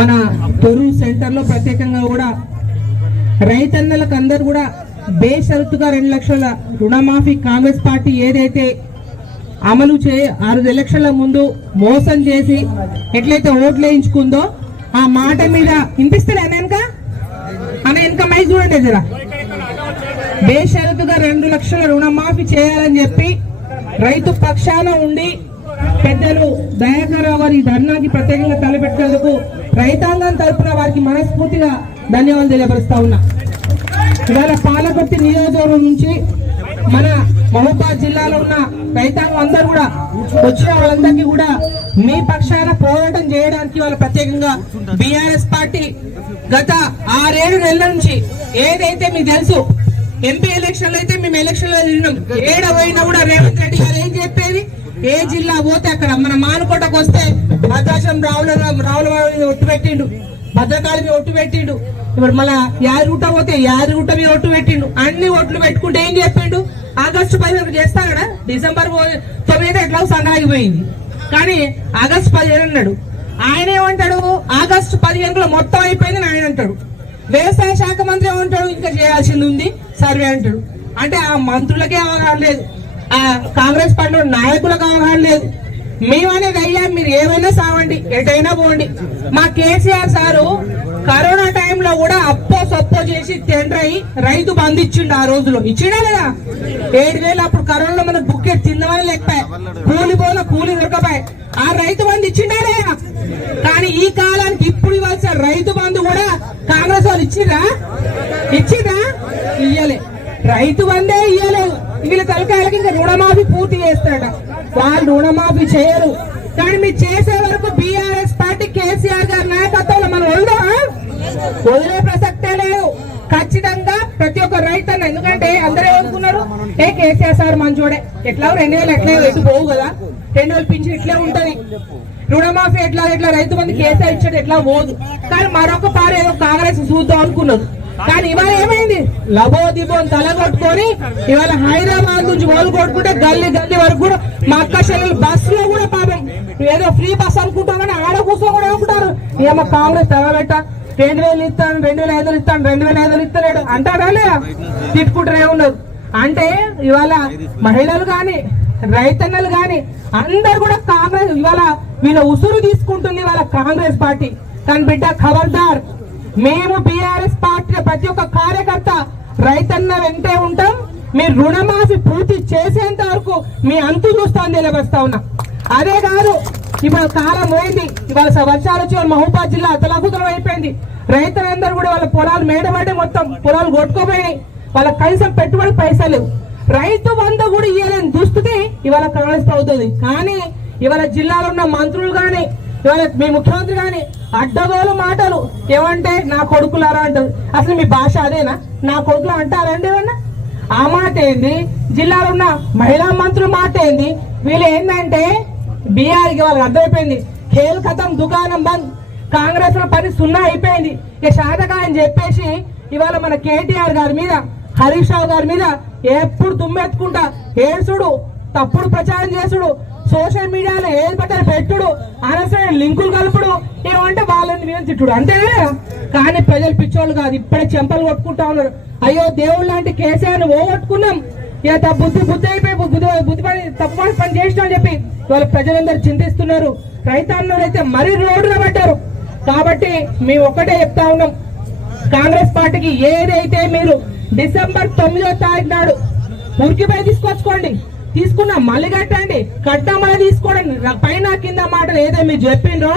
మన తొర్రూరు సెంటర్ లో ప్రత్యేకంగా కూడా రైతన్నలకు అందరు కూడా బేషరతుగా 2 లక్షల రుణమాఫీ కాంగ్రెస్ పార్టీ ఏదైతే అమలు 6 ఎలక్షన్ల ముందు మోసం చేసి ఎట్లయితే ఓట్లు వేయించుకుందో ఆ మాట మీద వినిపిస్తాడు అన్న వెనక మై చూడండి జరా బేషరతుగా 2 లక్షల రుణమాఫీ చేయాలని చెప్పి రైతు పక్షాన ఉండి పెద్దలు దయాకర్ రావు గారి ధర్నాకి ప్రత్యేకంగా తలపెట్టినందుకు రైతాంగం తరఫున వారికి మనస్ఫూర్తిగా ధన్యవాదాలు తెలియపరుస్తా ఉన్నా. ఇవాళ పాలకుర్తి నియోజకవర్గం నుంచి మన మహబూబాబాద్ జిల్లాలో ఉన్న రైతాంగం అందరూ కూడా వచ్చిన వాళ్ళందరికీ కూడా మీ పక్షాన పోరాటం చేయడానికి వాళ్ళ ప్రత్యేకంగా బీఆర్ఎస్ పార్టీ గత 6-7 నెలల నుంచి ఏదైతే మీకు తెలుసు ఎంపీ ఎలక్షన్లు అయితే మేము ఎలక్షన్ లో తిరిగినాం. ఏడవైనా కూడా రేవంత్ రెడ్డి గారు ఏం చెప్పేది, ఏ జిల్లా పోతే అక్కడ మన మానుకోటకు వస్తే భద్రాచలం రావుల ఒట్టు పెట్టిండు, భద్రకాళి మీద ఒట్టు పెట్టిండు. ఇప్పుడు మళ్ళా యాదగిరిగుట్ట పోతే యాదగిరిగుట్ట మీద ఒట్టు పెట్టిండు. అన్ని ఒట్లు పెట్టుకుంటే ఏం చెప్పిండు, ఆగస్టు 15 చేస్తా కదా, డిసెంబర్ 9 ఎట్లా సంగాగిపోయింది. కానీ ఆగస్టు 15 అన్నాడు. ఆయన ఏమంటాడు, ఆగస్టు 15 మొత్తం అయిపోయింది ఆయన అంటాడు. వ్యవసాయ శాఖ మంత్రి ఏమంటాడు, ఇంకా చేయాల్సింది ఉంది సర్వే అంటాడు. అంటే ఆ మంత్రులకే అవగాహన లేదు, ఆ కాంగ్రెస్ పార్టీలో నాయకులకు అవగాహన లేదు. మేమనేది అయ్యా మీరు ఏమైనా సావండి, ఎటైనా పోండి. మా కేసీఆర్ సారు కరోనా టైంలో కూడా అప్పో సొప్పో చేసి టెండర్ అయ్యి రైతు బంధు ఇచ్చిండు. ఆ రోజులో ఇచ్చిండా లేదా? 7,000 అప్పుడు కరోనాలో మన బుక్కెట్ తిందామని లేకపోయా, కూలి దొరకపోయా. ఆ రైతు బంధు ఇచ్చిండా లేదా? కానీ ఈ కాలానికి ఇప్పుడు ఇవ్వాల్సిన రైతు బంధు కూడా కాంగ్రెస్ వాళ్ళు ఇచ్చిరా? ఇయ్యలే. రైతు బంధే ఇయ్యలేదు. వీళ్ళ తలకాయలకి ఇంకా రుణమాఫీ పూర్తి చేస్తాడ. వాళ్ళు రుణమాఫీ చేయరు. కానీ మీరు చేసే వరకు బీఆర్ఎస్ పార్టీ కేసీఆర్ గారి నాయకత్వంలో మనం వదిలే ప్రసక్తే లేదు. ఖచ్చితంగా ప్రతి ఒక్క రైతన్న, ఎందుకంటే అందరూ ఏమనుకున్నారు, కేసీఆర్ సార్ మంచోడే, ఎట్లా 2,000 ఎట్లా ఎటు పోవు కదా, 2,000 పింఛన్ ఇట్లే ఉంటది, రుణమాఫీ ఎట్లా రైతు మంది కేసీఆర్ ఇచ్చాడు ఎట్లా పోదు. కానీ మరొక పారు ఏదో కాంగ్రెస్ చూద్దాం అనుకున్నారు. కానీ ఇవాళ ఏమైంది, లబో దిబోని తలగొట్టుకొని ఇవాళ హైదరాబాద్ నుంచి మొదలు కొట్టుకుంటే గల్లీ వరకు కూడా మా అక్క చెల్లెలు బస్సు లో కూడా పాపం ఏదో ఫ్రీ బస్ అనుకుంటామని ఆడ కూర్చొని కూడా అనుకుంటారు. ఏమో కాంగ్రెస్ తెగబెట్ట 2,000 ఇస్తాను, 2,500 ఇస్తాను, 2,500 ఇస్తలేడు అంటారా లేదా? తిట్టుకుంటారే ఉండదు. అంటే ఇవాళ మహిళలు గాని రైతన్నలు గాని అందరు కూడా కాంగ్రెస్ ఇవాళ వీళ్ళ ఉసురు తీసుకుంటుంది ఇవాళ కాంగ్రెస్ పార్టీ. కానీ బిడ్డ ఖబర్దార్, మేము బీఆర్ఎస్ పార్టీ ప్రతి ఒక్క కార్యకర్త రైతన్న వెంటే ఉంటాం. మీరు రుణమాఫీ పూర్తి చేసేంత వరకు మీ అంతు చూస్తాను తెలియవస్తా ఉన్నా. అదే కాదు, ఇప్పుడు కాలం పోయింది, ఇవాళ వర్షాలు వచ్చి మహబూబాబాద్ జిల్లా అతలాకుతలం అయిపోయింది. రైతులందరూ కూడా వాళ్ళ పొలాలు మేడబడి మొత్తం పొలాలు కొట్టుకోపోయినాయి. వాళ్ళ కనీసం పెట్టుబడి పైసలు, రైతు బంధు కూడా ఇవ్వలేని దుస్థితి ఇవాళ కాంగ్రెస్ అవుతుంది. కానీ ఇవాళ జిల్లాలో ఉన్న మంత్రులు గాని ఇవాళ మీ ముఖ్యమంత్రి గాని అడ్డగోలు మాటలు ఏమంటే నా కొడుకులారా అంటారు. అసలు మీ భాష అదేనా? నా కొడుకులు అంటారండి ఏమన్నా? ఆ మాట ఏంది? జిల్లాలో ఉన్న మహిళా మంత్రుల మాట ఏంది? వీళ్ళు ఏంటంటే బీఆర్కి వాళ్ళకి అర్థమైపోయింది, ఖేల్ ఖతం దుకాణం బంద్, కాంగ్రెస్ లో పని సున్నా అయిపోయింది. ఇక శాతక అని చెప్పేసి ఇవాళ మన కేటీఆర్ గారి మీద, హరీష్ రావు గారి మీద ఎప్పుడు దుమ్మెత్తుకుంటా ఏడ్చుడు, తప్పుడు ప్రచారం చేసుడు, సోషల్ మీడియాలో ఏది పట్టాలి పెట్టుడు, అనవసరమైన లింకులు కలుపుడు, ఏమంటే వాళ్ళని మీద తిట్టుడు అంతే. కానీ ప్రజలు పిచ్చోళ్ళు కాదు, ఇప్పుడే చెంపలు కొట్టుకుంటా ఉన్నారు. అయ్యో దేవుడు లాంటి కేసీఆర్ని ఓగొట్టుకున్నాం, ఇక బుద్ధి అయిపోయి బుద్ధి పని తప్పు పని చేసినా అని చెప్పి వాళ్ళ ప్రజలందరూ చింతిస్తున్నారు. రైతాంగంలో అయితే మరీ రోడ్డున పడ్డారు. కాబట్టి మేము ఒక్కటే చెప్తా ఉన్నాం, కాంగ్రెస్ పార్టీకి ఏదైతే మీరు డిసెంబర్ 9వ తారీఖు నాడు ఉరికిపోయి తీసుకొచ్చుకోండి, తీసుకున్నా మళ్ళీ కట్టండి, కట్టా మళ్ళీ తీసుకోండి. పైన కింద మాటలు ఏదో మీరు చెప్పిండ్రో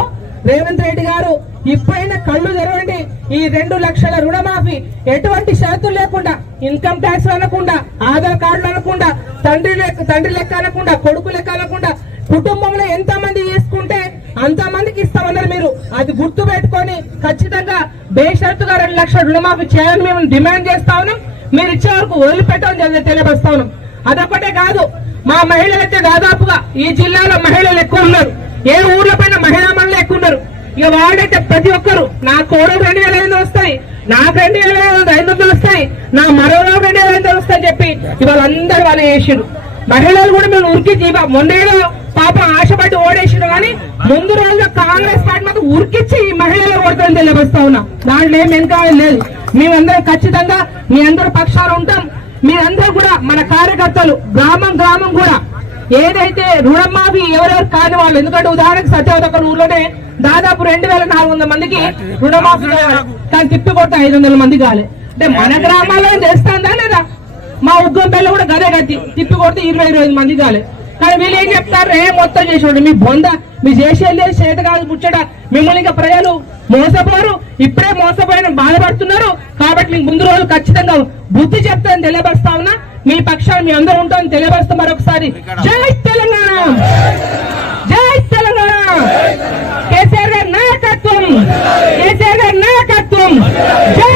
రేవంత్ రెడ్డి గారు ఇప్పుడైనా కళ్ళు తెరవండి. ఈ 2 లక్షల రుణమాఫీ ఎటువంటి షరతులు లేకుండా, ఇన్కమ్ ట్యాక్స్ అనకుండా, ఆధార్ కార్డులు అనకుండా, తండ్రి లెక్క అనకుండా, కొడుకు లెక్క అనకుండా, కుటుంబంలో ఎంత మంది చేసుకుంటే అంత మందికి ఇస్తామన్నారు మీరు. అది గుర్తు పెట్టుకొని ఖచ్చితంగా బేషరతుగా 2 లక్షల రుణమాఫీ చేయాలని మేము డిమాండ్ చేస్తా ఉన్నాం. మీరు ఇచ్చే వరకు వదిలిపెట్టమని తెలియపరుస్తా ఉన్నాం. అదొకటే కాదు, మా మహిళలైతే దాదాపుగా ఈ జిల్లాలో మహిళలు ఎక్కువ ఉన్నారు. ఏ ఊర్ల పైన మహిళా మహిళలు ఎక్కువ ఉన్నారు. ఇక వాడైతే ప్రతి ఒక్కరు నా కోడలు 2,500 వస్తాయి, నాకు 2,500 వస్తాయి, నా మరో 2,500 వస్తాయని చెప్పి ఇవాళ అందరూ వాళ్ళు చేసిరు. మహిళలు కూడా మేము ఉరికి మొన్నేదో పాప ఆశపడి ఓడేసిరు. కానీ ముందు రోజుల్లో కాంగ్రెస్ పార్టీ మాకు ఉరికిచ్చి ఈ మహిళలు అని తెలియపరుస్తా ఉన్నా. దాంట్లో ఏం వెనకాల లేదు. మేమందరం ఖచ్చితంగా మీ అందరూ పక్షాలు ఉంటాం. మీరందరూ కూడా మన కార్యకర్తలు గ్రామం గ్రామం కూడా ఏదైతే రుణమాఫీ ఎవరెవరు కాని వాళ్ళు, ఎందుకంటే ఉదాహరణకు సత్యవత ఊర్లోనే దాదాపు 2400 మందికి రుణమాఫీ కానీ తిప్పికొట్ట 500 మంది కాలే. అంటే మన గ్రామాల్లో చేస్తాందా లేదా? మా ఉగ్గంపల్లి కూడా గదే గతి తిప్పి కొడితే 20-25 మంది కాలే. కానీ వీళ్ళు ఏం చెప్తారు, మొత్తం చేసేవాడు మీ బొంద, మీ చేసేది చేత కాదు ముచ్చట. మిమ్మల్ని ఇంకా ప్రజలు మోసపోరు, ఇప్పుడే మోసపోయిన బాధపడుతున్నారు. కాబట్టి మీకు ముందు రోజులు ఖచ్చితంగా బుద్ధి చెప్తానని తెలియపరుస్తా ఉన్నా. మీ పక్షాన్ని మీ అందరూ ఉంటామని తెలియపరుస్తాం. మరొకసారి జై తెలంగాణ, జై తెలంగాణ. కేసీఆర్ గారి నాయకత్వం, కేసీఆర్ గారి నాయకత్వం. జై